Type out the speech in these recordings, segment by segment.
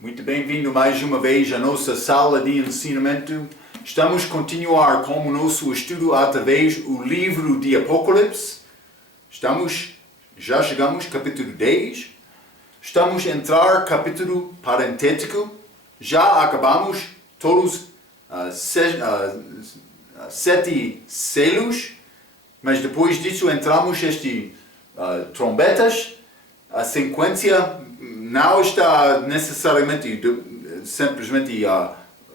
Muito bem-vindo mais uma vez à nossa sala de ensinamento. Estamos a continuar com o nosso estudo através do livro de Apocalipse. Já chegamos ao capítulo 10. Estamos a entrar no capítulo parentético. Já acabamos todos sete selos, mas depois disso entramos nestas trombetas. A sequência não está necessariamente simplesmente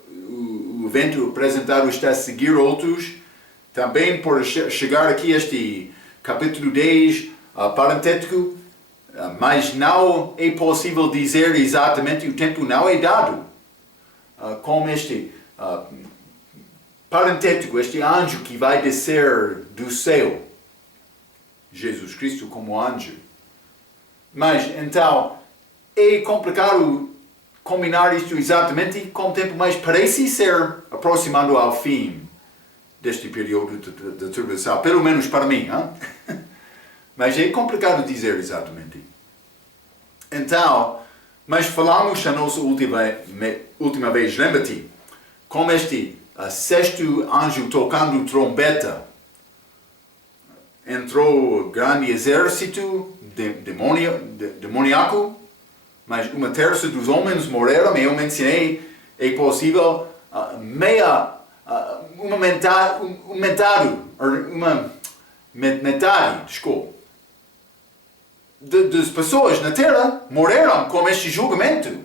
o evento apresentado está a seguir outros. Também por chegar aqui a este capítulo 10 parentético, mas não é possível dizer exatamente, o tempo não é dado. Como este parentético, este anjo que vai descer do céu, Jesus Cristo como anjo. Mas então é complicado combinar isto exatamente com o tempo, mas parece ser aproximando ao fim deste período de tribulação, pelo menos para mim. Mas é complicado dizer exatamente. Então, mas falamos a nossa última vez, lembra-te, como este sexto anjo tocando trombeta, entrou grande exército demoníaco, mas uma terça dos homens morreram, e eu mencionei, é possível metade, das pessoas na Terra morreram com este julgamento.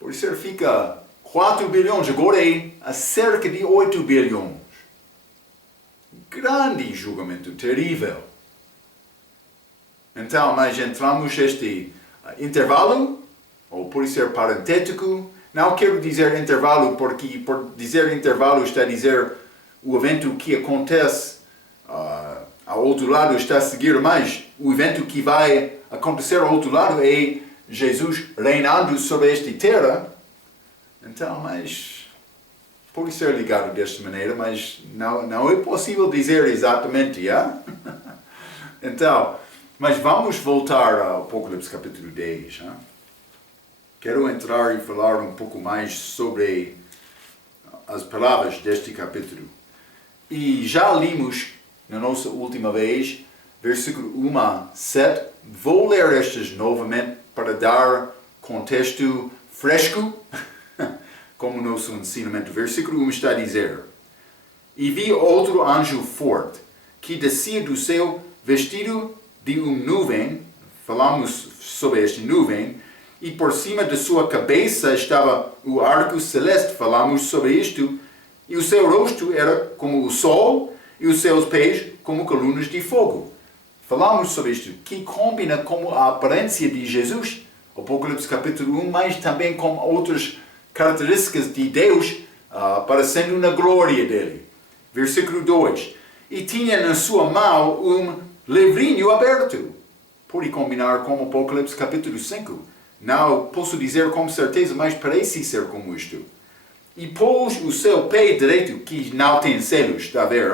Por isso fica 4 bilhões, agora é a cerca de 8 bilhões. Grande julgamento, terrível. Então, mas entramos neste intervalo, ou por ser parentético. Não quero dizer intervalo, porque por dizer intervalo está a dizer o evento que acontece ao outro lado está a seguir, mas o evento que vai acontecer ao outro lado é Jesus reinando sobre esta terra. Então, mas pode ser ligado desta maneira, mas não é possível dizer exatamente, Então, mas vamos voltar ao Apocalipse capítulo 10. Quero entrar e falar um pouco mais sobre as palavras deste capítulo. E já limos na nossa última vez, versículo 1 a 7. Vou ler estas novamente para dar contexto fresco, como o nosso ensinamento. Versículo 1 está a dizer: E vi outro anjo forte, que descia do céu vestido de uma nuvem, falamos sobre esta nuvem, e por cima de sua cabeça estava o arco celeste, falamos sobre isto, e o seu rosto era como o sol, e os seus pés como colunas de fogo. Falamos sobre isto, que combina com a aparência de Jesus, Apocalipse capítulo 1, mas também com outras características de Deus, aparecendo na glória dele. Versículo 2. E tinha na sua mão um livrinho aberto. Pode combinar com Apocalipse capítulo 5. Não posso dizer com certeza, mas parece ser como isto. E pôs o seu pé direito, que não tem selos, está a ver?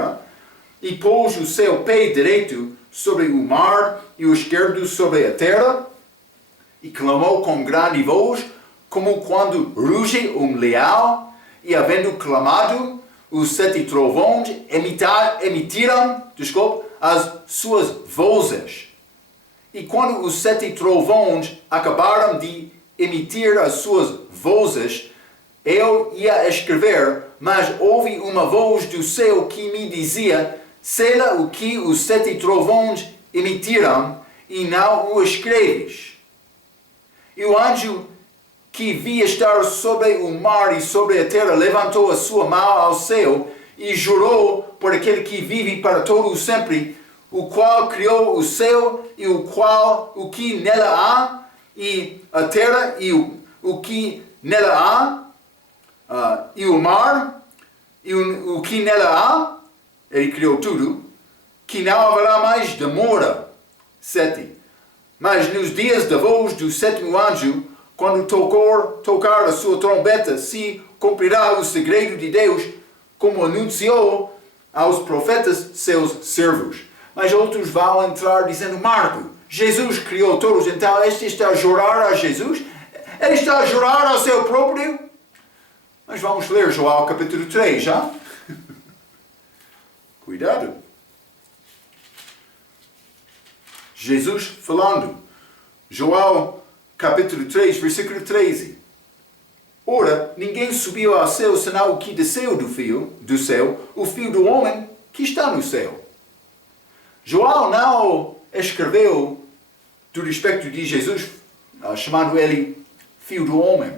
E pôs o seu pé direito sobre o mar e o esquerdo sobre a terra, e clamou com grande voz, como quando ruge um leão, e havendo clamado, os 7 trovões emitiram as suas vozes. E quando os 7 trovões acabaram de emitir as suas vozes, eu ia escrever, mas ouvi uma voz do céu que me dizia: sela o que os 7 trovões emitiram, e não o escreves. E o anjo que vi estar sobre o mar e sobre a terra levantou a sua mão ao céu e jurou por aquele que vive para todo o sempre, o qual criou o céu e o que nela há, e a terra e o que nela há, e o mar e o que nela há. Ele criou tudo, que não haverá mais demora. 7. Mas nos dias da voz do 7º anjo, quando tocar a sua trombeta, se cumprirá o segredo de Deus, como anunciou aos profetas seus servos. Mas outros vão entrar dizendo: Marco, Jesus criou todos, então este está a jurar a Jesus? Ele está a jurar ao seu próprio. Mas vamos ler João capítulo 3, já? Cuidado. Jesus falando. João capítulo 3, versículo 13. Ora, ninguém subiu ao céu senão o que desceu do céu, o Filho do Homem que está no céu. João não escreveu do respeito de Jesus, chamando ele Filho do Homem.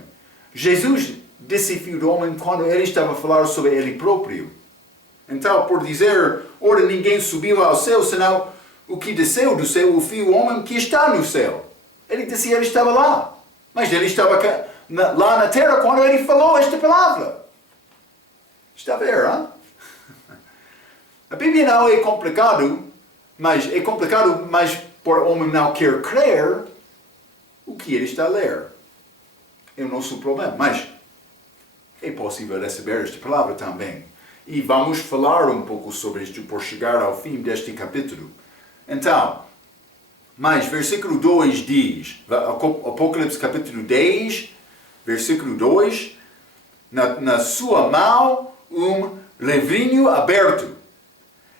Jesus disse Filho do Homem quando ele estava a falar sobre ele próprio. Então, por dizer, ora, ninguém subiu ao céu senão o que desceu do céu, o Filho do Homem que está no céu. Ele disse que ele estava lá, mas ele estava lá na terra quando ele falou esta palavra. Está a ver, hein? A Bíblia não é complicado, mas por o homem não quer crer o que ele está a ler. É o nosso problema, mas é possível receber esta palavra também. E vamos falar um pouco sobre isto por chegar ao fim deste capítulo. Então, mas versículo 2 diz, Apocalipse capítulo 10, versículo 2, na sua mão livrinho aberto,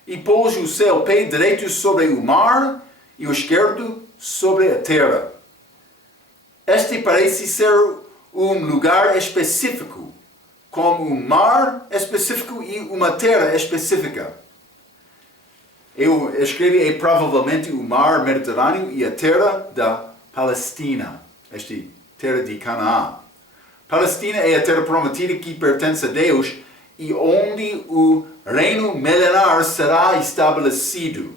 e pôs o seu pé direito sobre o mar e o esquerdo sobre a terra. Este parece ser um lugar específico, como um mar específico e uma terra específica. Eu escrevi provavelmente o mar Mediterrâneo e a terra da Palestina, esta terra de Canaã. Palestina é a terra prometida que pertence a Deus e onde o reino milenar será estabelecido.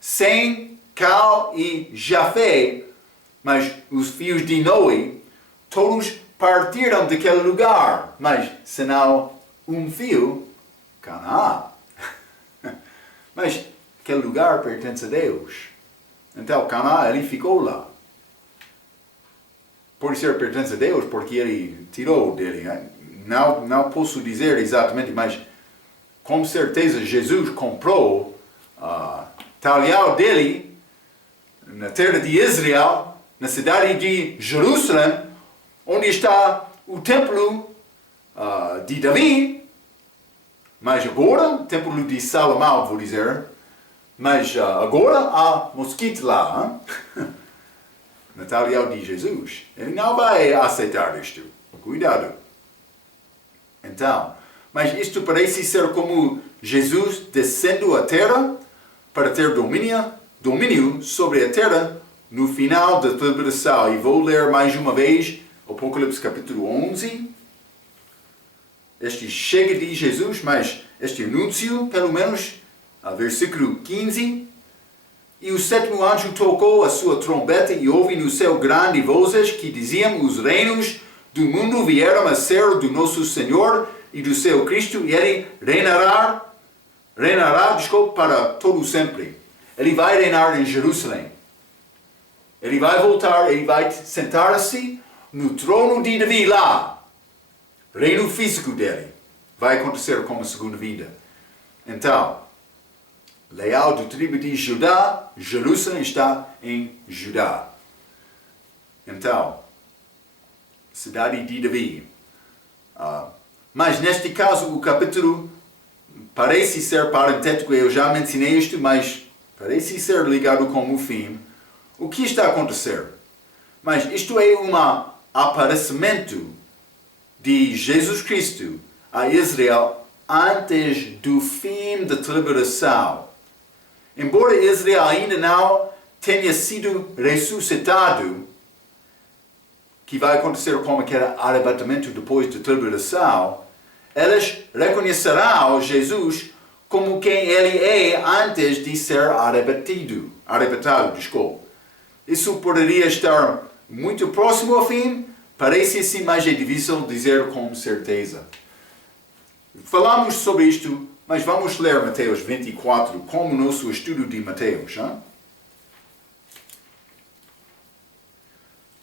Sem Cal e Jafé, mas os filhos de Noé, todos partiram daquele lugar, mas senão um filho, Canaã. Mas aquele lugar pertence a Deus. Então Canaã, ele ficou lá. Por ser pertence a Deus, porque ele tirou dele. Não posso dizer exatamente, mas com certeza Jesus comprou talhão dele na terra de Israel, na cidade de Jerusalém, onde está o templo de Davi, mas agora, o templo de Salomão, vou dizer, mas agora há mosquito lá, na talhão de Jesus. Ele não vai aceitar isto. Cuidado. Então, mas isto parece ser como Jesus descendo à terra para ter domínio sobre a terra no final da tribulação. E vou ler mais uma vez Apocalipse capítulo 11. Este chega de Jesus, mas este anúncio, pelo menos, versículo 15. E o sétimo anjo tocou a sua trombeta e houve no céu grandes vozes que diziam: os reinos do mundo vieram a ser do nosso Senhor e do seu Cristo, e ele reinará para todo sempre. Ele vai reinar em Jerusalém. Ele vai voltar, ele vai sentar-se no trono de Davi lá. Reino físico dele. Vai acontecer como a segunda vida. Então, leal do tribo de Judá, Jerusalém está em Judá. Então, cidade de Davi. Mas neste caso o capítulo parece ser parentético, eu já mencionei isto, mas parece ser ligado com o fim. O que está a acontecer? Mas isto é um aparecimento de Jesus Cristo a Israel antes do fim da tribulação. Embora Israel ainda não tenha sido ressuscitado, que vai acontecer como aquele arrebatamento depois da tribulação, eles reconhecerão Jesus como quem ele é antes de ser arrebatado. Isso poderia estar muito próximo ao fim, parece assim, mas é difícil dizer com certeza. Falamos sobre isto, mas vamos ler Mateus 24, como nosso estudo de Mateus. Hein?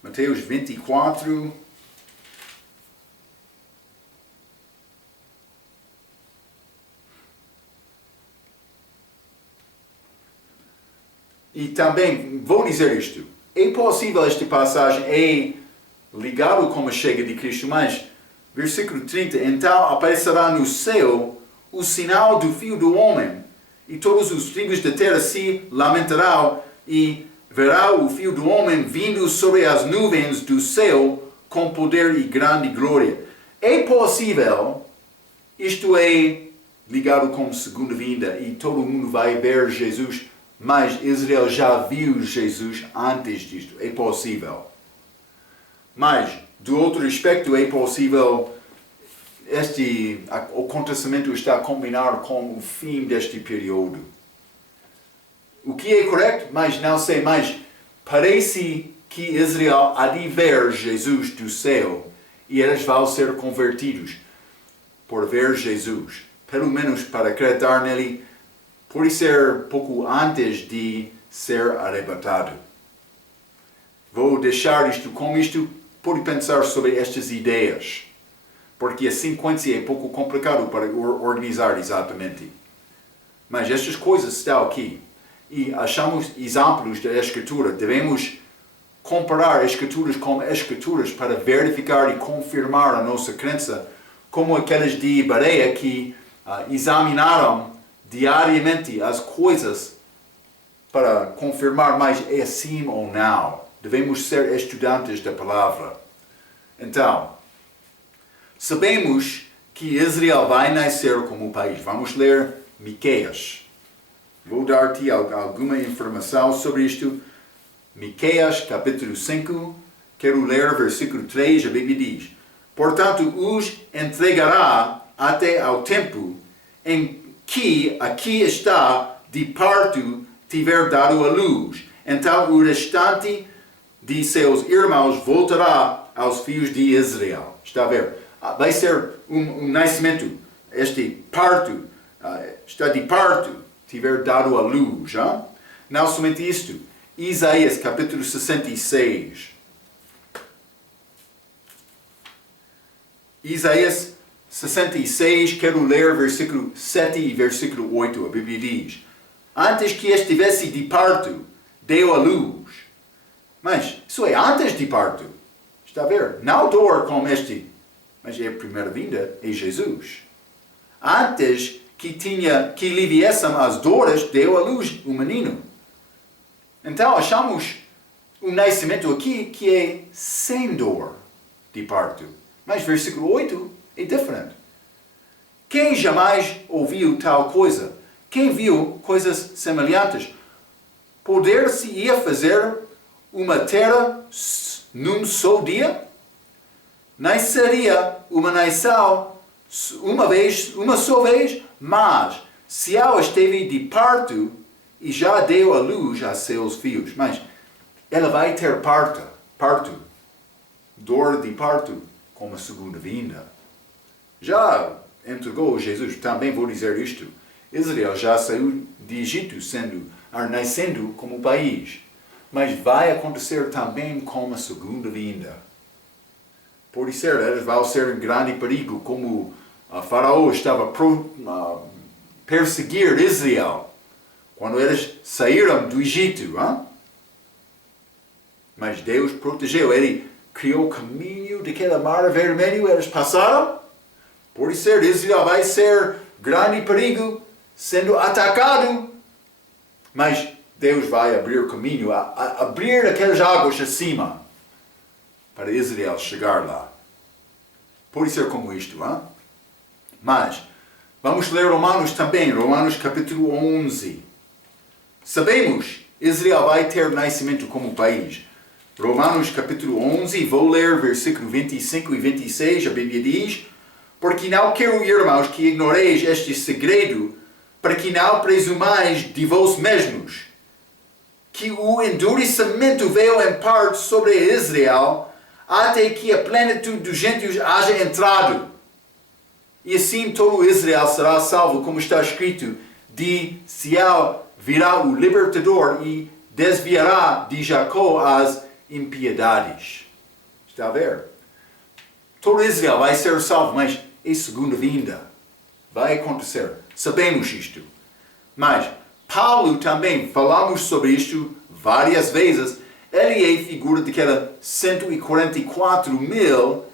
Mateus 24. E também vou dizer isto. É possível esta passagem ligado com a chegada de Cristo, mas, versículo 30, então aparecerá no céu o sinal do Filho do Homem, e todos os tribos da terra se lamentarão, e verá o Filho do Homem vindo sobre as nuvens do céu com poder e grande glória. É possível, isto é ligado com a segunda vinda, e todo mundo vai ver Jesus, mas Israel já viu Jesus antes disto. É possível. Mas, do outro aspecto, é possível o acontecimento está a combinar com o fim deste período. O que é correto? Mas não sei, mas parece que Israel há de ver Jesus do céu e eles vão ser convertidos por ver Jesus. Pelo menos para acreditar nele, pode ser pouco antes de ser arrebatado. Vou deixar isto com isto, pode pensar sobre estas ideias, porque a sequência é pouco complicado para organizar exatamente. Mas estas coisas estão aqui, e achamos exemplos da Escritura. Devemos comparar Escrituras com Escrituras para verificar e confirmar a nossa crença, como aqueles de Bereia que examinaram diariamente as coisas para confirmar mais é assim ou não. Devemos ser estudantes da palavra. Então, sabemos que Israel vai nascer como país. Vamos ler Miqueias. Vou dar-te alguma informação sobre isto. Miqueias, capítulo 5, quero ler versículo 3, a Bíblia diz: portanto, os entregará até ao tempo em que aqui está de parto tiver dado a luz. Então o restante de seus irmãos voltará aos filhos de Israel. Está a ver? Vai ser um nascimento. Este parto, está de parto, tiver dado a luz. Hein? Não somente isto. Isaías capítulo 66. Isaías 66, quero ler versículo 7 e versículo 8. A Bíblia diz: antes que estivesse de parto, deu a luz. Mas isso é antes de parto. Está a ver? Não dor como este, mas é a primeira vinda, é Jesus. Antes que lhe viessem as dores, deu a luz o menino. Então achamos um nascimento aqui que é sem dor de parto. Mas versículo 8 é diferente. Quem jamais ouviu tal coisa? Quem viu coisas semelhantes? Poder-se-ia fazer uma terra num só dia? Nasceria uma nação uma só vez? Mas se ela esteve de parto e já deu a luz a seus filhos, mas ela vai ter parto, dor de parto, como a segunda vinda. Já entregou Jesus, também vou dizer isto. Israel já saiu de Egito nascendo como país. Mas vai acontecer também com a segunda vinda. Pode ser, eles vão ser em grande perigo, como Faraó estava perseguir Israel quando eles saíram do Egito. Hein? Mas Deus protegeu, Ele criou o caminho daquele mar vermelho, eles passaram. Pode ser, Israel vai ser grande perigo, sendo atacado. Mas Deus vai abrir o caminho, abrir aquelas águas acima, para Israel chegar lá. Pode ser como isto, hein? Mas, vamos ler Romanos também, Romanos capítulo 11. Sabemos, Israel vai ter nascimento como país. Romanos capítulo 11, vou ler versículo 25 e 26, a Bíblia diz: porque não quero, irmãos, que ignoreis este segredo, para que não presumais de vós mesmos, que o endurecimento veio em parte sobre Israel, até que a plenitude dos gentios haja entrado. E assim todo Israel será salvo, como está escrito: de Sião virá o libertador e desviará de Jacó as impiedades. Está a ver? Todo Israel vai ser salvo, mas é segunda vinda. Vai acontecer. Sabemos isto. Mas Paulo também, falamos sobre isto várias vezes, ele é figura daquela 144 mil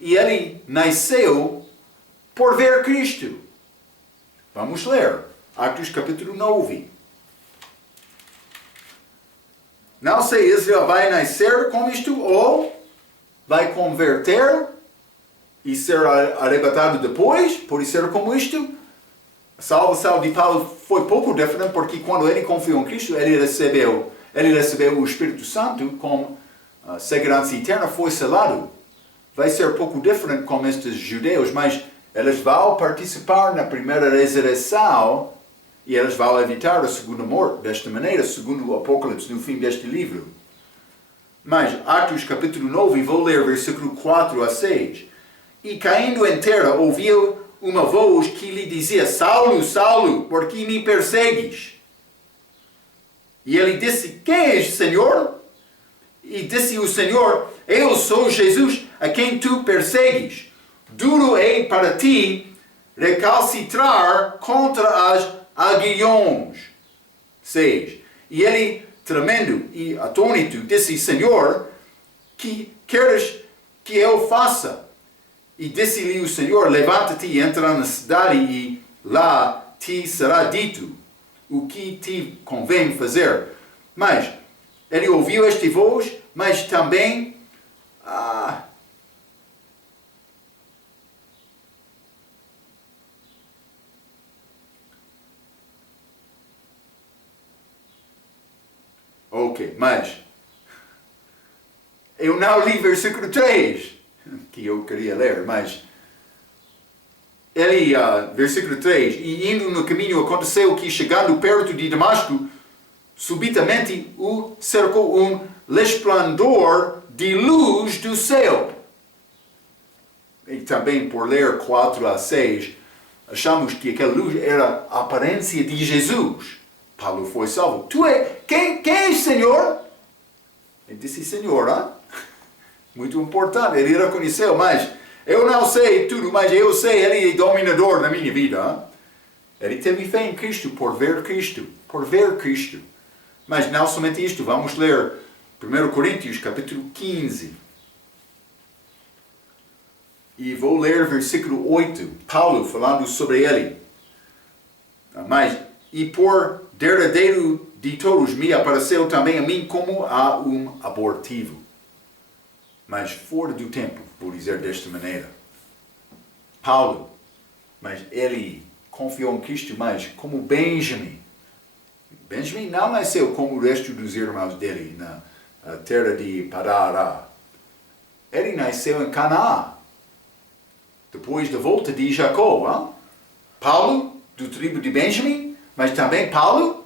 e ele nasceu por ver Cristo. Vamos ler, Atos capítulo 9. Não sei, Israel vai nascer com isto ou vai converter e ser arrebatado depois, pode ser como isto. A salvação de Paulo foi pouco diferente, porque quando ele confiou em Cristo, ele recebeu o Espírito Santo com segurança eterna, foi selado. Vai ser pouco diferente com estes judeus, mas eles vão participar na primeira ressurreição e eles vão evitar a segunda morte desta maneira, segundo o Apocalipse, no fim deste livro. Mas, Atos capítulo 9, vou ler versículo 4 a 6. E caindo em terra, ouviu uma voz que lhe dizia: Saulo, Saulo, por que me persegues? E ele disse: Quem és, Senhor? E disse o Senhor: Eu sou Jesus, a quem tu persegues. Duro é para ti recalcitrar contra as aguilhões. 6. E ele, tremendo e atônito, disse: Senhor, que queres que eu faça? E disse-lhe o Senhor: Levanta-te e entra na cidade, e lá te será dito o que te convém fazer. Mas ele ouviu esta voz, mas também mas eu não li versículo 3, que eu queria ler, mas ele, versículo 3, e indo no caminho aconteceu que, chegando perto de Damasco, subitamente o cercou um resplendor de luz do céu. E também, por ler 4 a 6, achamos que aquela luz era a aparência de Jesus. Paulo foi salvo. Quem és, Senhor? Ele disse: Senhor, muito importante, ele reconheceu, mas eu não sei tudo, mas eu sei, ele é dominador na minha vida. Ele teve fé em Cristo, por ver Cristo. Mas não somente isto, vamos ler 1 Coríntios capítulo 15. E vou ler versículo 8, Paulo falando sobre ele. Mas, e por derradeiro de todos me apareceu também a mim como a um abortivo. Mas fora do tempo, vou dizer desta maneira. Paulo, mas ele confiou em Cristo, mas como Benjamim. Benjamim não nasceu como o resto dos irmãos dele na terra de Parará. Ele nasceu em Canaã, depois da volta de Jacó. Paulo, do tribo de Benjamim, mas também Paulo,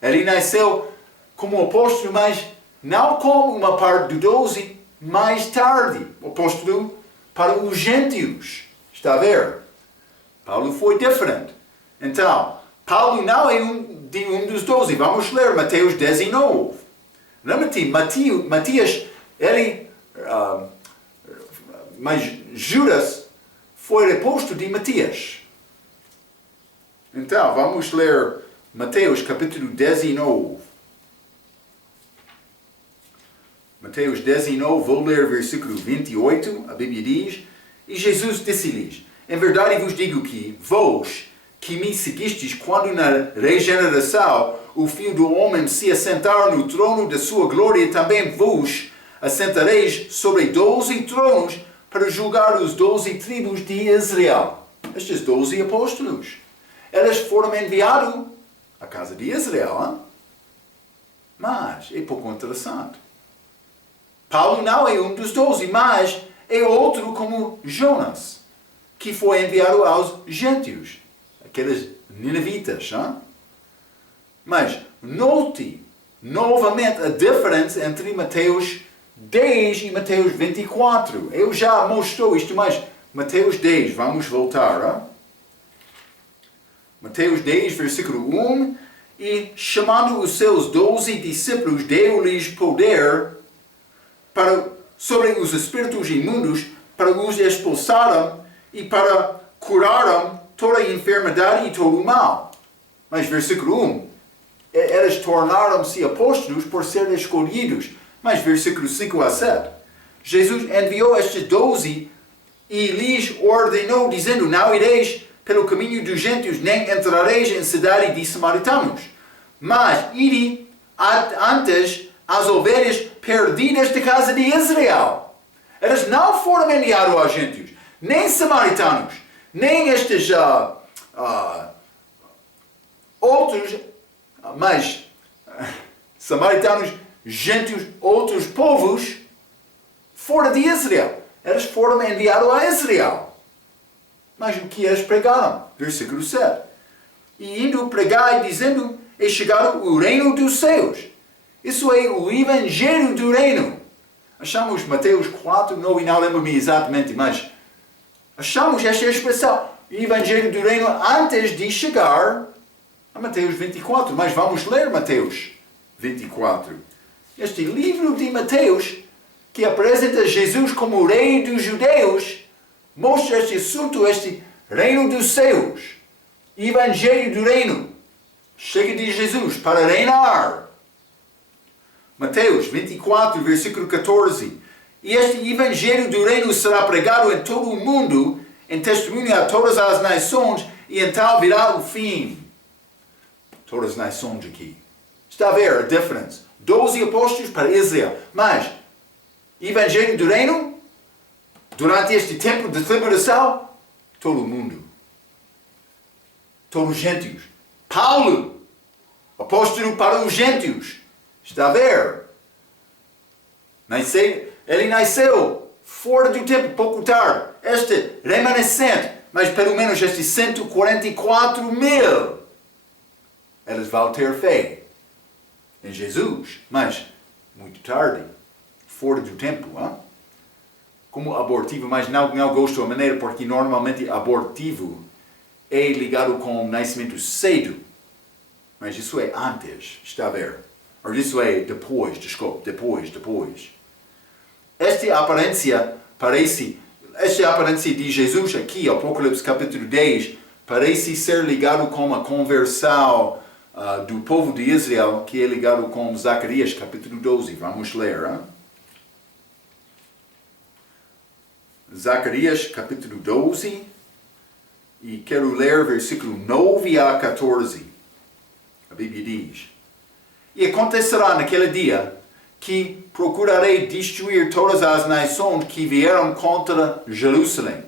ele nasceu como apóstolo, mas não como uma parte do 12, mais tarde, apóstolo para os gentios. Está a ver? Paulo foi diferente. Então, Paulo não é um dos 12. Vamos ler Mateus 19. Lembra-te, Matias, ele, mas Judas foi reposto de Matias. Então, vamos ler Mateus capítulo 19. Mateus 19, vou ler versículo 28, a Bíblia diz: E Jesus disse-lhes: Em verdade vos digo que vós, que me seguistes quando na regeneração o Filho do Homem se assentar no trono da sua glória, também vos assentareis sobre 12 tronos para julgar os 12 tribos de Israel. Estes 12 apóstolos, eles foram enviados à casa de Israel. Mas é pouco interessante. Paulo não é um dos 12, mas é outro como Jonas, que foi enviado aos gentios, aqueles ninivitas. Mas note novamente a diferença entre Mateus 10 e Mateus 24. Eu já mostrou isto, mas Mateus 10, vamos voltar. Mateus 10, versículo 1. E chamando os seus 12 discípulos, deu-lhes poder sobre os espíritos imundos para os expulsarem e para curarem toda a enfermidade e todo o mal. Mas versículo 1, eles tornaram-se apóstolos por serem escolhidos, Mas versículo 5 a 7. Jesus enviou estes 12 e lhes ordenou, dizendo, não ireis pelo caminho dos gentios, nem entrareis em cidade de samaritanos. Mas ide antes às ovelhas perdidas da casa de Israel. Eles não foram enviados aos gentios, nem samaritanos, nem estes outros, mas samaritanos, gentios, outros povos fora de Israel. Eles foram enviados a Israel. Mas o que eles pregaram? Versículo 7. E indo pregar e dizendo, é chegado o reino dos céus. Isso é o evangelho do reino. Achamos Mateus 4, não lembro-me exatamente, mas achamos esta expressão, o evangelho do reino, antes de chegar a Mateus 24. Mas vamos ler Mateus 24. Este livro de Mateus, que apresenta Jesus como o rei dos judeus, mostra este assunto, este reino dos céus, evangelho do reino. Chega de Jesus para reinar. Mateus 24, versículo 14. E este evangelho do reino será pregado em todo o mundo, em testemunho a todas as nações, e então virá o fim. Todas as nações aqui. Está a ver a diferença? 12 apóstolos para Israel. Mas, evangelho do reino, durante este tempo de tribulação, todo o mundo. Todos os gentios. Paulo, apóstolo para os gentios. Está a ver? Ele nasceu fora do tempo, pouco tarde. Este remanescente, mas pelo menos estes 144 mil, eles vão ter fé em Jesus, mas muito tarde, fora do tempo. Hein? Como abortivo, mas não gosto da maneira, porque normalmente abortivo é ligado com o nascimento cedo. Mas isso é antes, está a ver? Ou isso é depois, desculpe, depois. Esta aparência de Jesus aqui, Apocalipse capítulo 10, parece ser ligado com a conversão do povo de Israel, que é ligado com Zacarias capítulo 12. Vamos ler. Hein? Zacarias capítulo 12, e quero ler versículo 9 a 14. A Bíblia diz: E acontecerá naquele dia que procurarei destruir todas as nações que vieram contra Jerusalém.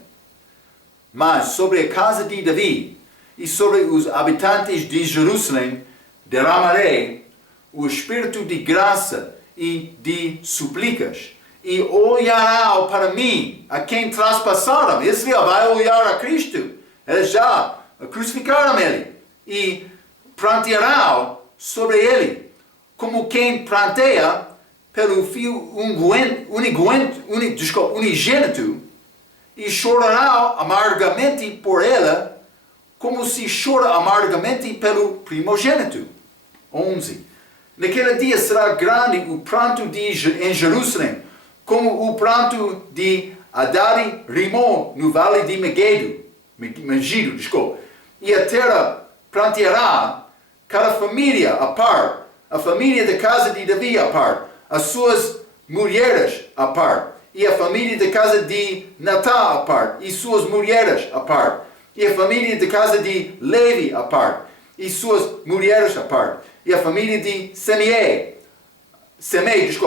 Mas sobre a casa de Davi e sobre os habitantes de Jerusalém derramarei o espírito de graça e de súplicas. E olharão para mim, a quem traspassaram. Israel vai olhar a Cristo. Eles já crucificaram ele. E prantearão sobre ele, como quem pranteia pelo filho unigênito, e chorarão amargamente por ela, como se chora amargamente pelo primogênito. 11. Naquele dia será grande o pranto em Jerusalém, como o pranto de Adari Rimon no vale de Megido. E a terra pranteará, cada família à parte, a família da casa de Davi à parte, as suas mulheres à parte, e a família da casa de Natã à parte, e suas mulheres à parte, e a família da casa de Levi à parte, e suas mulheres à parte, e a família de Semei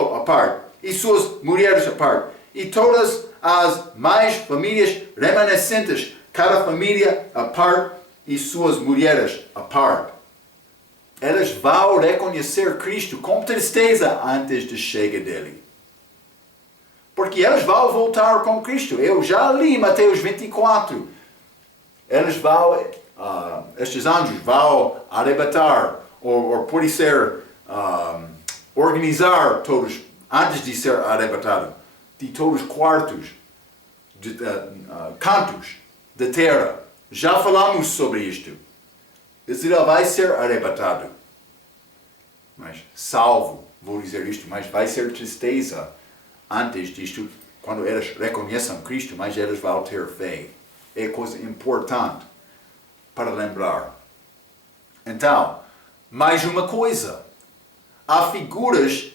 à parte, e suas mulheres à parte, e todas as mais famílias remanescentes, cada família à parte, e suas mulheres à parte. Elas vão reconhecer Cristo com tristeza antes da chegada dele. Porque elas vão voltar com Cristo. Eu já li Mateus 24. Eles vão, estes anjos vão arrebatar, ou pode ser, organizar todos, antes de ser arrebatado, de todos os quartos, cantos da terra. Já falamos sobre isto. Israel vai ser arrebatado. Mas salvo, vou dizer isto, mas vai ser tristeza antes disto, quando eles reconheçam Cristo, mas eles vão ter fé. É coisa importante para lembrar. Então, mais uma coisa. Há figuras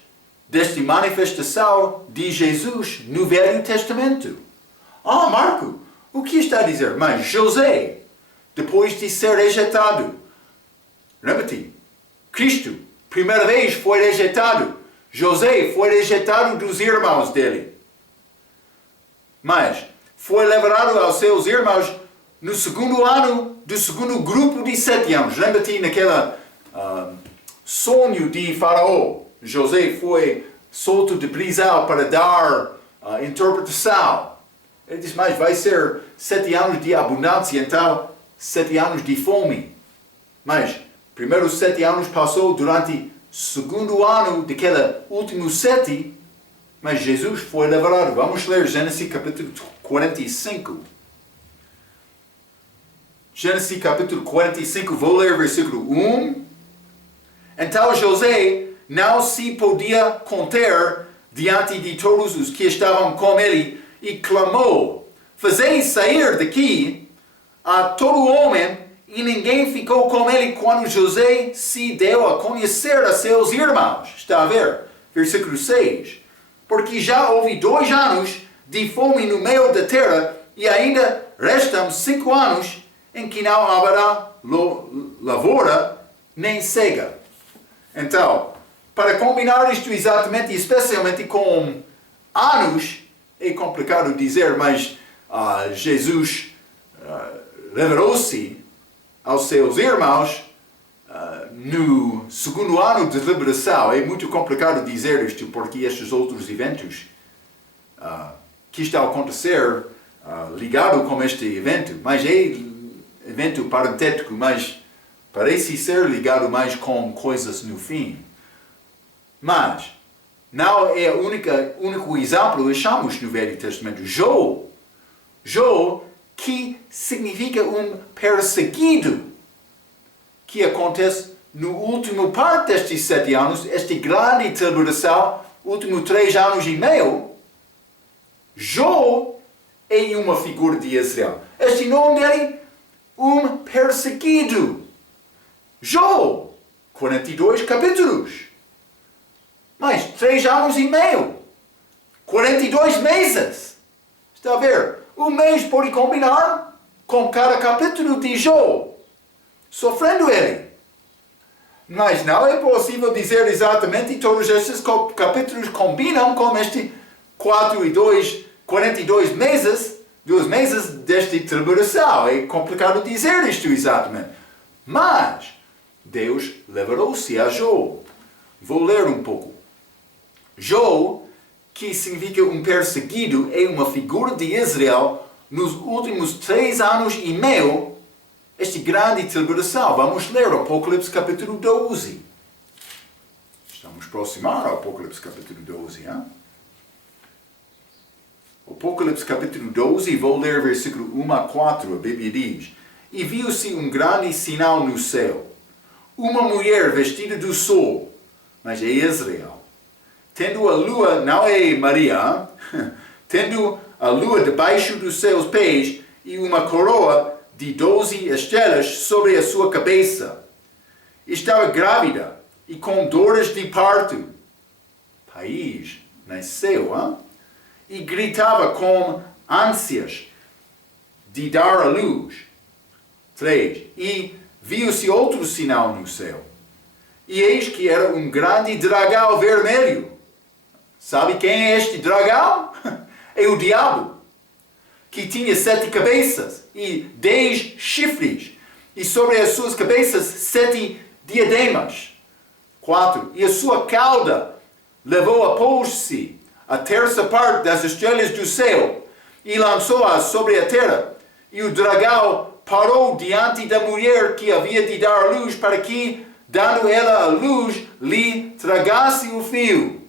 desta manifestação de Jesus no Velho Testamento. Marco, o que está a dizer? Mas José, depois de ser rejeitado, repeti, Cristo, primeira vez foi rejeitado. José foi rejeitado dos irmãos dele. Mas foi levado aos seus irmãos no segundo ano do segundo grupo de 7 anos. Lembra-te naquele sonho de Faraó. José foi solto de prisão para dar interpretação. Ele diz, mas vai ser 7 anos de abundância, então 7 anos de fome. Mas, primeiros 7 anos passou durante segundo ano daquele último 7, mas Jesus foi levado. Vamos ler Gênesis capítulo 45. Gênesis capítulo 45, vou ler versículo 1. Então José não se podia conter diante de todos os que estavam com ele e clamou, fazei sair daqui a todo homem, e ninguém ficou com ele quando José se deu a conhecer a seus irmãos. Está a ver? Versículo 6. Porque já houve 2 anos de fome no meio da terra, e ainda restam 5 anos em que não haverá lavoura nem cega. Então, para combinar isto exatamente, especialmente com anos, é complicado dizer, mas Jesus revelou-se aos seus irmãos no segundo ano de liberação. É muito complicado dizer isto, porque estes outros eventos que estão a acontecer ligado com este evento, mas é evento parentético, mas parece ser ligado mais com coisas no fim. Mas não é o único exemplo que achamos no Velho Testamento. Jó, que significa um perseguido, que acontece no último parte destes 7 anos, esta grande tribulação, último 3 anos e meio. Jó é uma figura de Israel. Este nome dele, um perseguido. Jó, 42 capítulos. Mas 3 anos e meio. 42 meses. Está a ver? Um mês pode combinar com cada capítulo de Jó. Sofrendo ele. Mas não é possível dizer exatamente todos estes capítulos combinam com este 42 meses, 2 meses desta tribulação. É complicado dizer isto exatamente. Mas Deus livrou-se a Jó. Vou ler um pouco. Jó, que significa um perseguido, é uma figura de Israel nos últimos 3 anos e meio, esta grande tribulação. Vamos ler Apocalipse capítulo 12. Estamos aproximar ao Apocalipse capítulo 12. Hein? Apocalipse capítulo 12, vou ler versículo 1 a 4. A Bíblia diz: E viu-se um grande sinal no céu, uma mulher vestida do sol, mas é Israel, tendo a lua, não é Maria, tendo a lua debaixo dos seus pés e uma coroa de 12 estrelas sobre a sua cabeça. Estava grávida e com dores de parto. País nasceu, hein? E gritava com ânsias de dar à luz. 3. E viu-se outro sinal no céu. E eis que era um grande dragão vermelho. Sabe quem é este dragão? É o diabo, que tinha 7 cabeças e 10 chifres, e sobre as suas cabeças 7 diademas. 4. E a sua cauda levou a pôs-se a terça parte das estrelas do céu, e lançou-as sobre a terra. E o dragão parou diante da mulher que havia de dar a luz, para que, dando ela a luz, lhe tragasse o filho.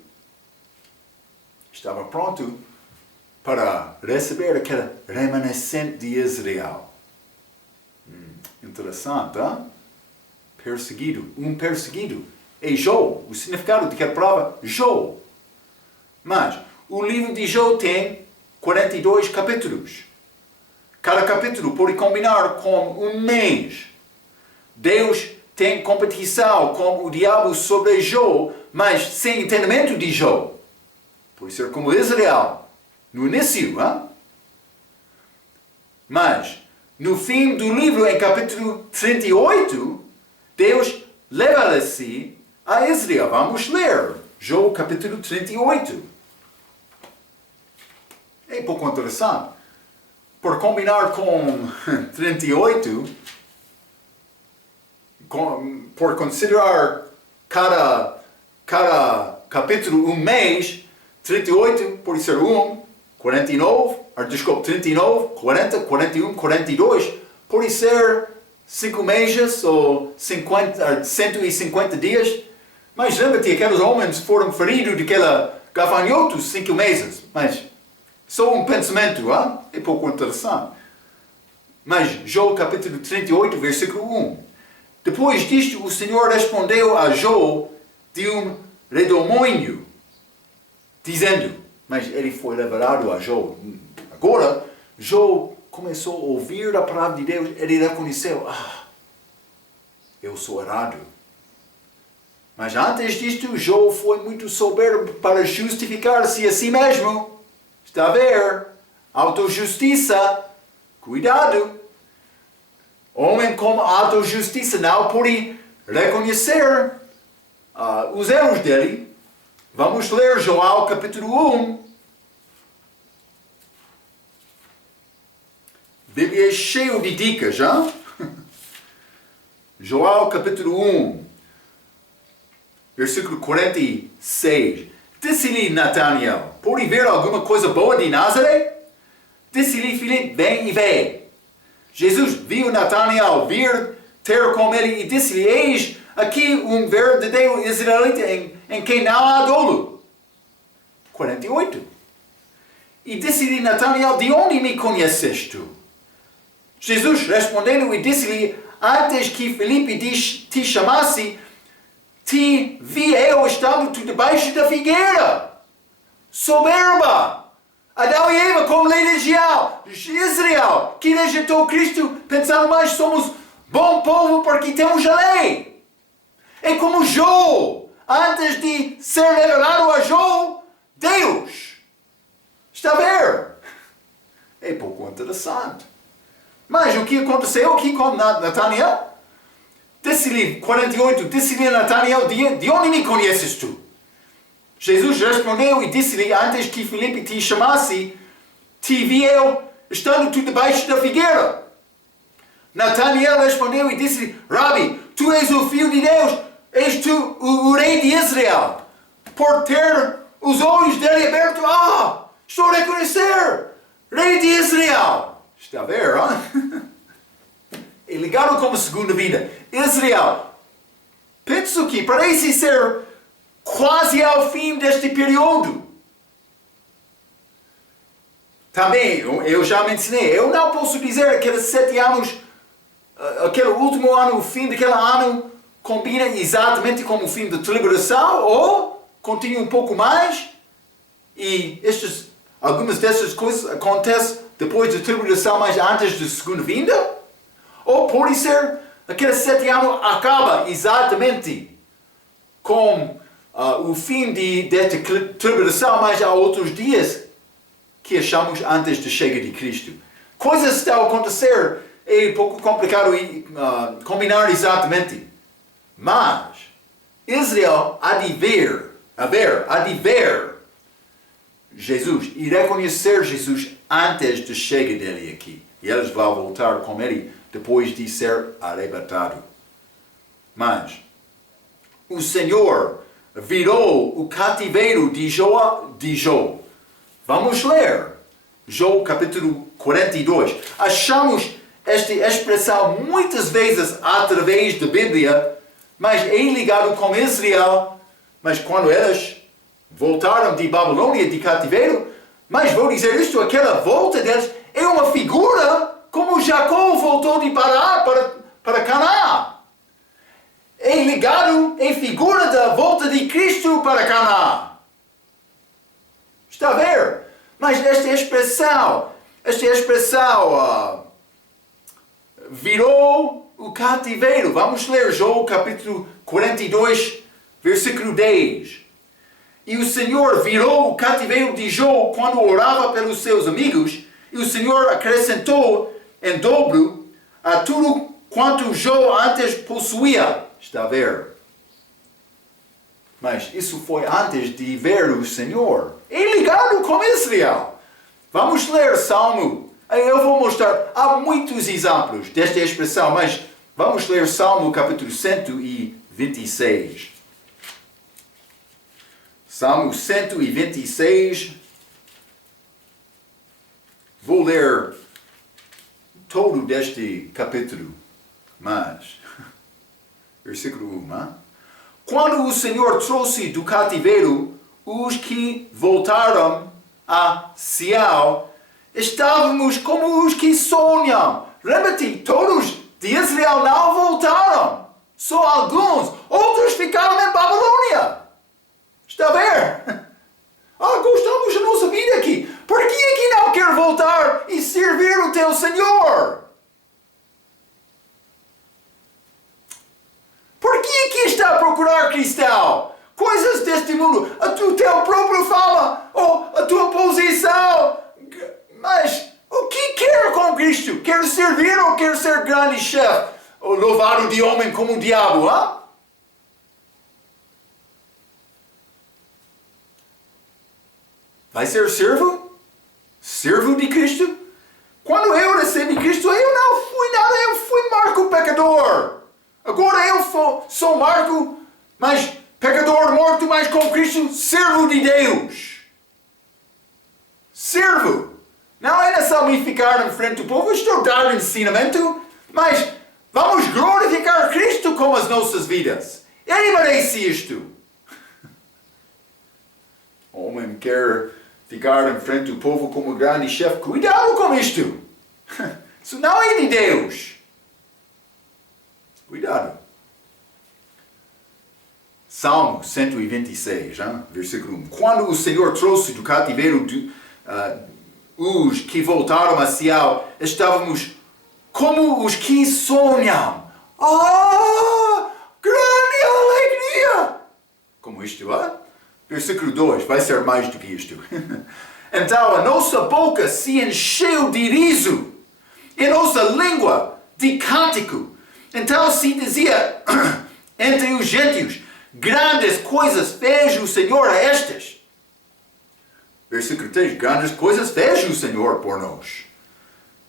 Estava pronto para receber aquele remanescente de Israel. Interessante, hein? Perseguido. Um perseguido. É Jó. O significado daquela palavra, Jó. Mas o livro de Jó tem 42 capítulos. Cada capítulo pode combinar com um mês. Deus tem competição com o diabo sobre Jó, mas sem entendimento de Jó. Pode ser como Israel, no início. Hein? Mas, no fim do livro, em capítulo 38, Deus leva-se a Israel. Vamos ler Jó capítulo 38. É um pouco interessante. Por combinar com 38, por considerar cada capítulo um mês, 38 pode ser 49, 39, 40, 41, 42, pode ser 5 meses ou 150 dias. Mas lembra-te, aqueles homens foram feridos daquele gafanhoto 5 meses. Mas só um pensamento, hein? É pouco interessante. Mas Jó capítulo 38, versículo 1. Depois disto, o Senhor respondeu a Jó de um redemoinho, dizendo, mas ele foi revelado a Jó. Agora, Jó começou a ouvir a palavra de Deus, ele reconheceu, eu sou errado. Mas antes disto, Jó foi muito soberbo para justificar-se a si mesmo. Está a ver? Autojustiça. Cuidado. Homem com autojustiça não pode reconhecer os erros dele. Vamos ler João capítulo 1. A Bíblia é cheia de dicas, hein? João capítulo 1, versículo 46. Disse-lhe Natanael, pode ver alguma coisa boa de Nazaré? Disse-lhe Filipe, vem e vê. Jesus viu Natanael vir ter com ele e disse-lhe, eis aqui um verdadeiro israelita em quem não há dolo. 48. E disse-lhe Natanael, de onde me conheces tu? Jesus respondeu e disse-lhe, antes que Filipe te chamasse, te vi eu estando tu debaixo da figueira. Soberba! Adão e Eva, como lei de Israel, que rejeitou Cristo, pensando mais somos bom povo porque temos a lei. É como Jó, antes de ser revelado a Jó, Deus. Está a ver? É pouco interessante. Mas o que aconteceu aqui com Natanael? Disse-lhe, 48, disse-lhe Natanael, de onde me conheces tu? Jesus respondeu e disse-lhe, antes que Filipe te chamasse, te vi eu estando tu debaixo da figueira. Natanael respondeu e disse-lhe, Rabi, tu és o Filho de Deus, és tu o rei de Israel. Por ter os olhos dele abertos, estou a reconhecer, rei de Israel. Está a ver, hein? É ligado como segunda vida. Israel, penso que parece ser quase ao fim deste período. Também, eu já mencionei, eu não posso dizer que aqueles 7 anos, aquele último ano, o fim daquele ano, combina exatamente com o fim da tribulação, ou continua um pouco mais, e algumas dessas coisas acontecem depois da tribulação, mas antes da segunda vinda. Ou pode ser, aqueles 7 anos acaba exatamente com o fim desta tribulação, mas há outros dias que achamos antes da chegada de Cristo. Coisas estão a acontecer, é um pouco complicado combinar exatamente. Mas Israel há de ver Jesus e reconhecer Jesus antes da chegada dele aqui. E eles vão voltar com ele depois de ser arrebatado. Mas o Senhor virou o cativeiro de Jó. Vamos ler Jó capítulo 42. Achamos esta expressão muitas vezes através da Bíblia, mas é ligado com Israel. Mas quando eles voltaram de Babilônia, de cativeiro, mas vou dizer isto, aquela volta deles é uma figura como Jacó voltou de Pará para Canaã. É ligado em figura da volta de Cristo para Canaã. Está a ver? Mas esta expressão virou o cativeiro. Vamos ler Jó capítulo 42, versículo 10. E o Senhor virou o cativeiro de Jó quando orava pelos seus amigos, e o Senhor acrescentou em dobro a tudo quanto Jó antes possuía. Está a ver? Mas isso foi antes de ver o Senhor. É ligado com Israel. Vamos ler Salmo. Eu vou mostrar, há muitos exemplos desta expressão, mas vamos ler Salmo capítulo 126. Salmo 126. Vou ler todo deste capítulo, mas versículo 1. Quando o Senhor trouxe do cativeiro os que voltaram a Sião, estávamos como os que sonham. Lembra-te, todos de Israel não voltaram. Só alguns. Outros ficaram em Babilônia. Está a ver? Gostamos da nossa vida aqui. Por que é que não quer voltar e servir o teu Senhor? Por que é que está a procurar cristão? Coisas deste mundo. O teu próprio fala. A tua posição. Mas o que quer com Cristo? Quer servir ou quer ser grande chefe? Ou louvado de homem como o diabo, hein? Vai ser servo? Servo de Cristo? Quando eu recebi Cristo, eu não fui nada, eu fui Marco pecador. Agora eu sou Marco, mas pecador morto, mas com Cristo, servo de Deus. Servo. Não é só me ficar em frente do povo, estou dando ensinamento, mas vamos glorificar Cristo com as nossas vidas. Ele merece isto. O homem quer ficar em frente do povo como grande chefe. Cuidado com isto. Isso não é de Deus. Cuidado. Salmo 126, versículo 1. Quando o Senhor trouxe do cativeiro os que voltaram a Sião, estávamos como os que sonham. Grande alegria! Como isto é? Versículo 2, vai ser mais do que isto. Então a nossa boca se encheu de riso, e a nossa língua de cântico. Então se dizia entre os gentios, grandes coisas fez o Senhor a estas. Versículo 3, grandes coisas fez o Senhor por nós,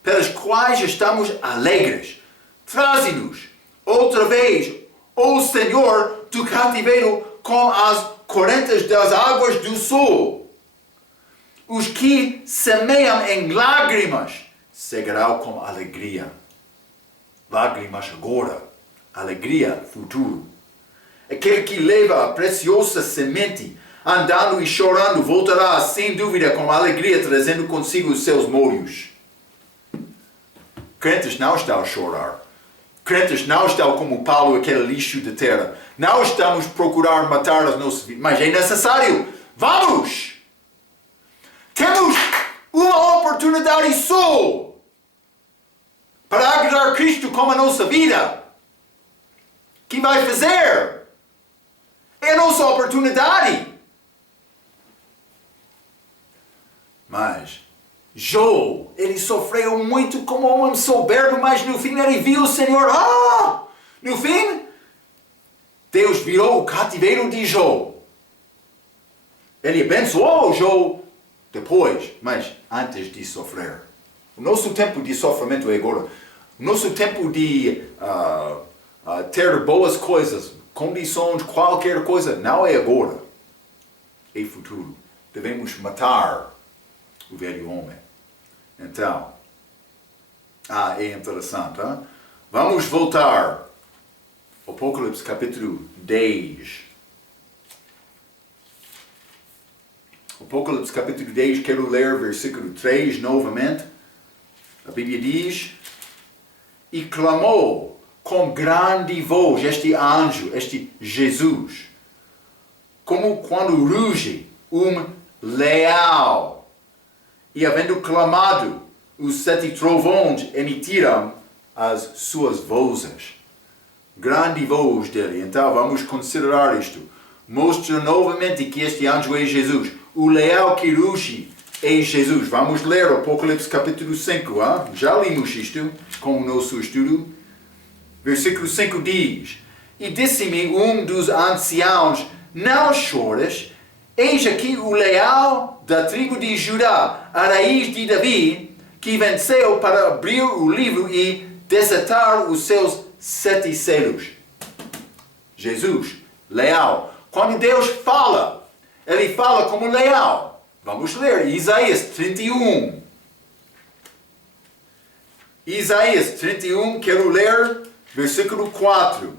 pelas quais estamos alegres. Traze-nos outra vez, ó Senhor, do cativeiro com as correntes das águas do sul. Os que semeiam em lágrimas cegarão com alegria. Lágrimas agora, alegria futuro. Aquele que leva a preciosa semente, andando e chorando, voltará sem dúvida com alegria, trazendo consigo os seus molhos. Crentes não estão a chorar. Crentes não estão como Paulo, aquele lixo de terra. Não estamos a procurar matar as nossas vidas, mas é necessário. Vamos! Temos uma oportunidade só para agradar Cristo com a nossa vida. O que vai fazer? É a nossa oportunidade. Mas Jó, ele sofreu muito como um homem soberbo, mas no fim ele viu o Senhor. No fim, Deus virou o cativeiro de Jó. Ele abençoou Jó depois, mas antes de sofrer. O nosso tempo de sofrimento é agora. O nosso tempo de ter boas coisas, condições, qualquer coisa, não é agora. É futuro. Devemos matar o velho homem. Então, é interessante. Hein? Vamos voltar. Apocalipse capítulo 10. Apocalipse capítulo 10, quero ler versículo 3 novamente. A Bíblia diz: e clamou com grande voz este anjo, este Jesus, como quando ruge leão. E havendo clamado, os 7 trovões emitiram as suas vozes. Grande voz dele. Então vamos considerar isto. Mostra novamente que este anjo é Jesus. O leão que ruge é Jesus. Vamos ler Apocalipse capítulo 5. Já limos isto com o nosso estudo. Versículo 5 diz: E disse-me um dos anciãos: Não chores, eis aqui o leão da tribo de Judá, a raiz de Davi, que venceu para abrir o livro e desatar os seus 7 selos. Jesus, leão. Quando Deus fala, Ele fala como leão. Vamos ler Isaías 31. Isaías 31, quero ler versículo 4.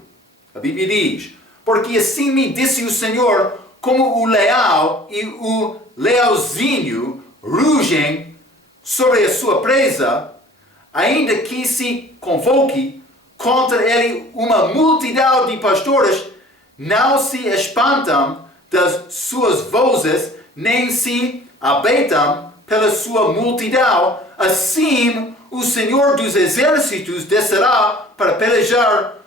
A Bíblia diz: Porque assim me disse o Senhor, como o leão e o leãozinho rugem sobre a sua presa, ainda que se convoque contra ele uma multidão de pastores, não se espantam das suas vozes, nem se abatam pela sua multidão. Assim o Senhor dos Exércitos descerá para pelejar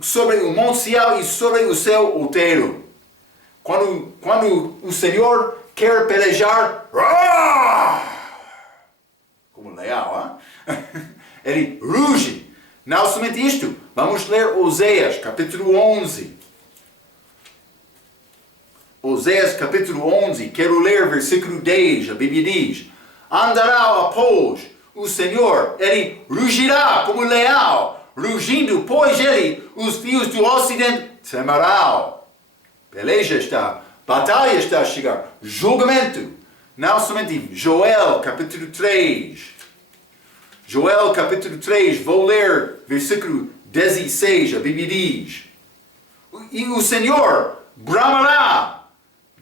sobre o Monte Sião e sobre o seu outeiro. Quando o Senhor quer pelejar, como leão, ele ruge. Não somente isto, vamos ler Oséias, capítulo 11. Oséias, capítulo 11, quero ler versículo 10, a Bíblia diz: Andará após o Senhor, ele rugirá como leão, rugindo, pois ele, os fios do ocidente, tremerão. Peleja está, batalha está a chegar, julgamento. Não somente Joel, capítulo 3. Joel, capítulo 3, vou ler versículo 16, a Bíblia diz: E o Senhor bramará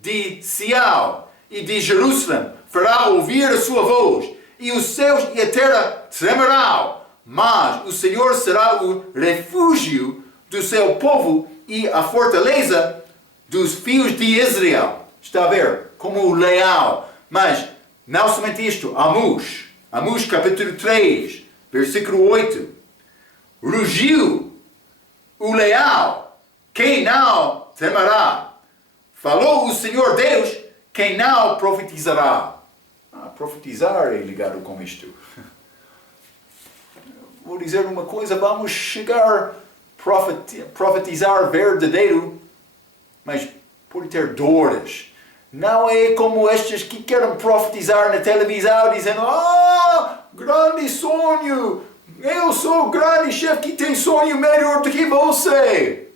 de Sião e de Jerusalém, fará ouvir a sua voz, e os céus e a terra tremerão, mas o Senhor será o refúgio do seu povo e a fortaleza dos filhos de Israel. Está a ver? Como o leão. Mas não somente isto. Amós capítulo 3, versículo 8. Rugiu o leão, quem não temerá? Falou o Senhor Deus, quem não profetizará? Profetizar é ligado com isto. Vou dizer uma coisa, vamos chegar a profetizar verdadeiro, mas por ter dores. Não é como estes que querem profetizar na televisão, dizendo: grande sonho, eu sou o grande chefe que tem sonho melhor do que você.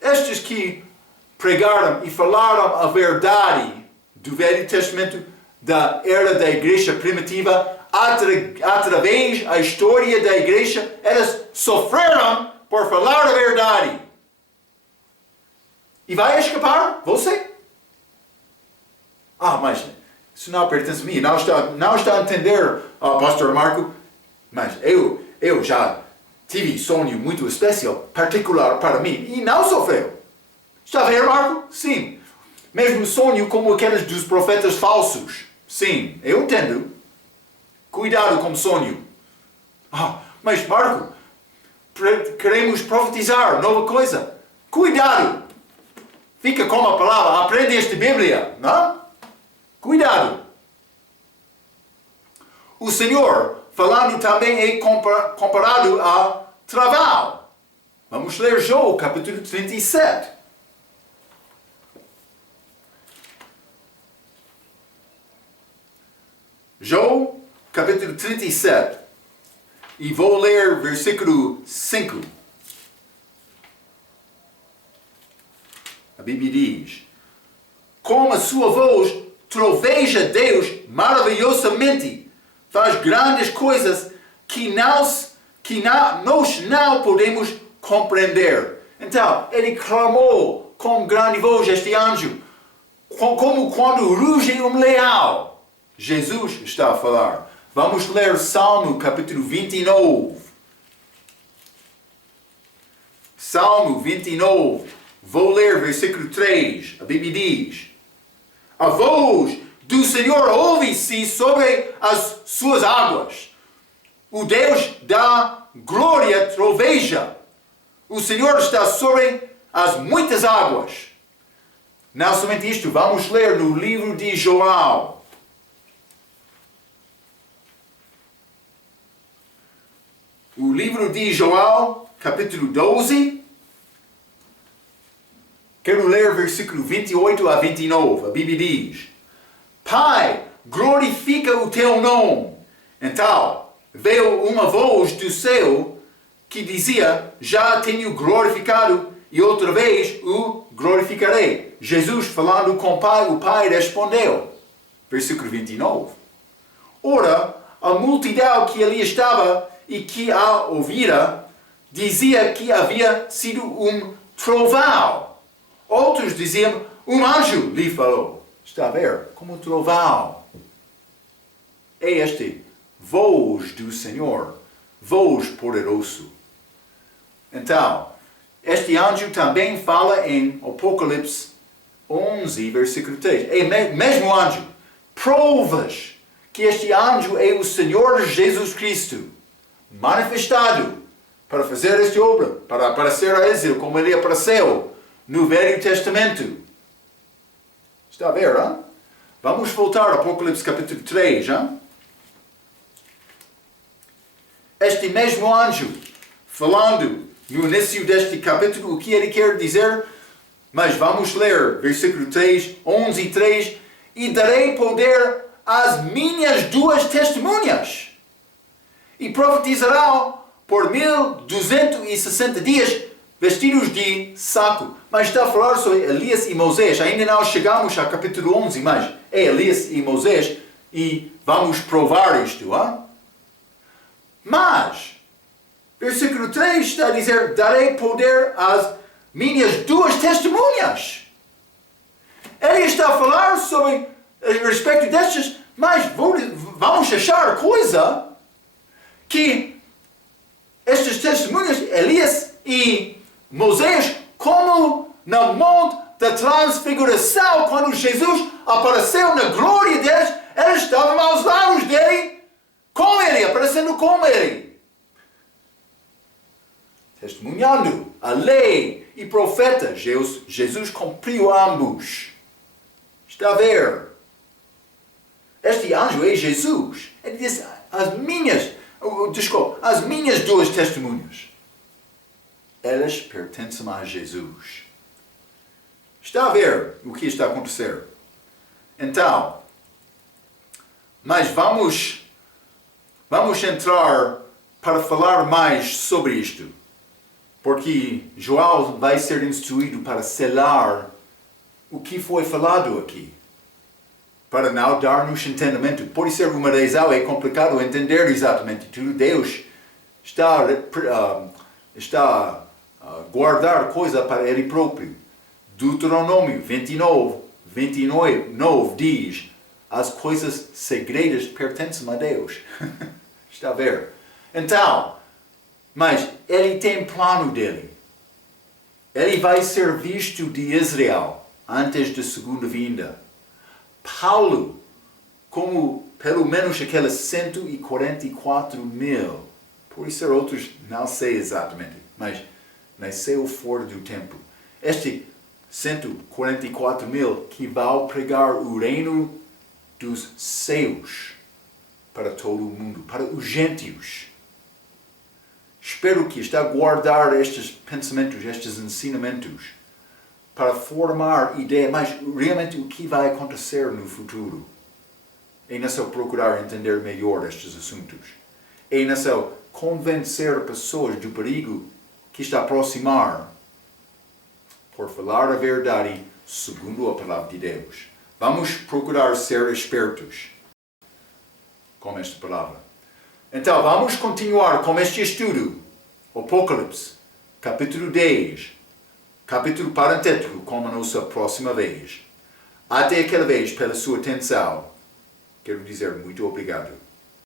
Estes que pregaram e falaram a verdade do Velho Testamento, da era da igreja primitiva, através da história da igreja, eles sofreram por falar a verdade. E vai escapar você? Mas isso não pertence a mim. Não está a entender, pastor Marco. Mas eu já tive sonho muito especial, particular para mim, e não sofreu. Está a ver, Marco? Sim. Mesmo sonho como aqueles dos profetas falsos. Sim, eu entendo. Cuidado com sonho. Mas Marco, queremos profetizar nova coisa. Cuidado. Fica com a palavra. Aprende esta Bíblia. Não? Cuidado. O Senhor, falando também, é comparado a travão. Vamos ler Jó, capítulo 37. Jó, capítulo 37. E vou ler versículo 5. A Bíblia diz: Com a sua voz troveja Deus maravilhosamente, faz grandes coisas que nós não podemos compreender. Então, ele clamou com grande voz, este anjo, como quando ruge um leão. Jesus está a falar. Vamos ler Salmo capítulo 29. Salmo 29. Vou ler versículo 3. A Bíblia diz: A voz do Senhor ouve-se sobre as suas águas. o Deus da glória troveja. O Senhor está sobre as muitas águas. Não somente isto, vamos ler no livro de João. O livro de João, capítulo 12. Quero ler versículo 28 a 29. A Bíblia diz: Pai, glorifica o teu nome. Então, veio uma voz do céu que dizia: Já tenho glorificado e outra vez o glorificarei. Jesus falando com o Pai respondeu. Versículo 29. Ora, a multidão que ali estava e que a ouvira dizia que havia sido um trovão. Outros diziam: um anjo lhe falou. Está a ver? Como trovão. É este voz do Senhor, voz poderoso. Então, este anjo também fala em Apocalipse 11, versículo 3. É o mesmo anjo. Provas que este anjo é o Senhor Jesus Cristo, manifestado para fazer esta obra, para aparecer a Israel como ele apareceu no Velho Testamento. Está a ver, hein? Vamos voltar ao Apocalipse capítulo 3, hein? Este mesmo anjo, falando no início deste capítulo, o que ele quer dizer? Mas vamos ler, versículo 3, 11 e 3. E darei poder às minhas duas testemunhas, e profetizarão por 1260 dias, vestidos de saco. Mas está a falar sobre Elias e Moisés. Ainda não chegamos ao capítulo 11, mas é Elias e Moisés, e vamos provar isto, hein? Mas, versículo 3 está a dizer: darei poder às minhas duas testemunhas. Ele está a falar sobre a respeito destas, mas vamos achar coisa que estas testemunhas, Elias e Moisés, como no monte da transfiguração, quando Jesus apareceu na glória deles, eles estavam aos lados dele, com ele, aparecendo com ele. Testemunhando a lei e profetas, Jesus cumpriu ambos. Está a ver? Este anjo é Jesus. Ele diz: as minhas duas testemunhas, elas pertencem a Jesus. Está a ver o que está a acontecer? Então, mas vamos entrar para falar mais sobre isto, porque João vai ser instruído para selar o que foi falado aqui, para não dar-nos entendimento. Por ser uma razão é complicado entender exatamente tudo. Deus está a guardar coisa para Ele próprio. Deuteronômio 29 diz: as coisas segredas pertencem a Deus. Está a ver? Então, mas Ele tem plano dele. Ele vai ser visto de Israel antes da segunda vinda. Paulo, como pelo menos aqueles 144 mil, por isso outros não sei exatamente, mas nasceu fora do tempo. Este 144 mil que vão pregar o reino dos céus para todo o mundo, para os gentios. Espero que está a guardar estes pensamentos, estes ensinamentos, para formar ideia, mas realmente o que vai acontecer no futuro. É nessa procurar entender melhor estes assuntos. É nessa convencer pessoas do perigo que está a aproximar, por falar a verdade segundo a palavra de Deus. Vamos procurar ser espertos com esta palavra. Então, vamos continuar com este estudo. Apocalipse, capítulo 10. Capítulo parentético, como a nossa próxima vez. Até aquela vez, pela sua atenção, quero dizer muito obrigado.